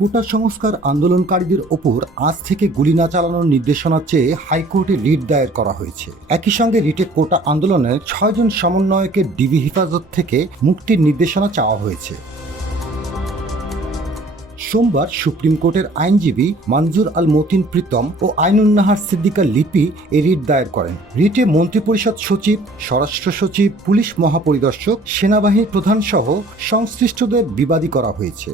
কোটা সংস্কার আন্দোলনকারীদের ওপর আজ থেকে গুলি না চালানোর নির্দেশনা চেয়ে হাইকোর্টে রিট দায়ের করা হয়েছে। একই সঙ্গে রিটে কোটা আন্দোলনের 6 জন সমন্বয়কের ডিবি হেফাজত থেকে মুক্তির নির্দেশনা চাওয়া হয়েছে। সোমবার সুপ্রিম কোর্টের আইনজীবী মনজুর আল মতিন প্রীতম ও আইনুন্নাহার সিদ্দিকা লিপি এ রিট দায়ের করেন। রিটে মন্ত্রিপরিষদ সচিব, স্বরাষ্ট্র সচিব, পুলিশ মহাপরিদর্শক, সেনাবাহিনী প্রধান সহ সংশ্লিষ্টদের বিবাদী করা হয়েছে।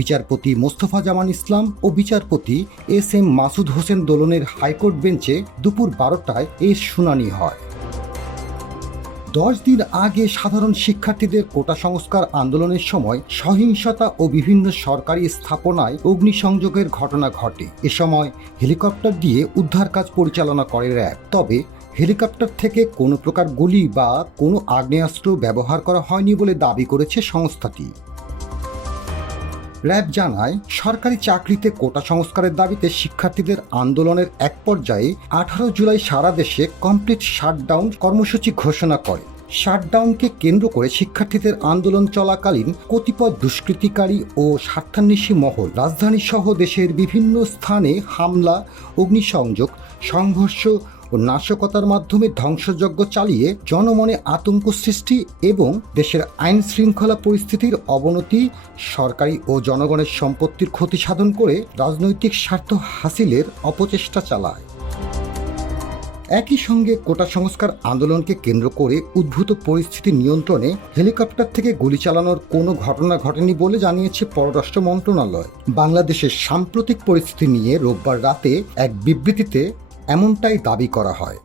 বিচারপতি মোস্তফা জামান ইসলাম ও বিচারপতি এস এম মাসুদ হোসেন দোলনের হাইকোর্ট বেঞ্চে দুপুর 12টায় এর শুনানি হয়। 10 দিন আগে সাধারণ শিক্ষার্থীদের কোটা সংস্কার আন্দোলনের সময় সহিংসতা ও বিভিন্ন সরকারি স্থাপনায় অগ্নিসংযোগের ঘটনা ঘটে। এ সময় হেলিকপ্টার দিয়ে উদ্ধার কাজ পরিচালনা করে র্যাব। তবে হেলিকপ্টার থেকে কোনো প্রকার গুলি বা কোনো আগ্নেয়াস্ত্র ব্যবহার করা হয়নি বলে দাবি করেছে সংস্থাটি। র্যাব জানায়, সরকারি চাকরিতে কোটা সংস্কারের দাবিতে শিক্ষার্থীদের আন্দোলনের এক পর্যায়ে 18 জুলাই সারা দেশে কমপ্লিট শাটডাউন কর্মসূচি ঘোষণা করে। শাটডাউনকে কেন্দ্র করে শিক্ষার্থীদের আন্দোলন চলাকালীন কতিপয় দুষ্কৃতিকারী ও স্বার্থান্বেষী মহল রাজধানী সহ দেশের বিভিন্ন স্থানে হামলা, অগ্নিসংযোগ, সংঘর্ষ ও নাশকতার মাধ্যমে ধ্বংসযজ্ঞ চালিয়ে জনমনে আতঙ্ক সৃষ্টি এবং দেশের আইন শৃঙ্খলা পরিস্থিতির অবনতি, সরকারি ও জনগণের সম্পত্তির ক্ষতি সাধন করে রাজনৈতিক স্বার্থ হাসিলের অপচেষ্টা চালায়। একই সঙ্গে কোটা সংস্কার আন্দোলনকে কেন্দ্র করে উদ্ভূত পরিস্থিতি নিয়ন্ত্রণে হেলিকপ্টার থেকে গুলি চালানোর কোনো ঘটনা ঘটেনি বলে জানিয়েছে পররাষ্ট্র মন্ত্রণালয়। বাংলাদেশের সাম্প্রতিক পরিস্থিতি নিয়ে রোববার রাতে এক বিবৃতিতে এমনটাই দাবি করা হয়।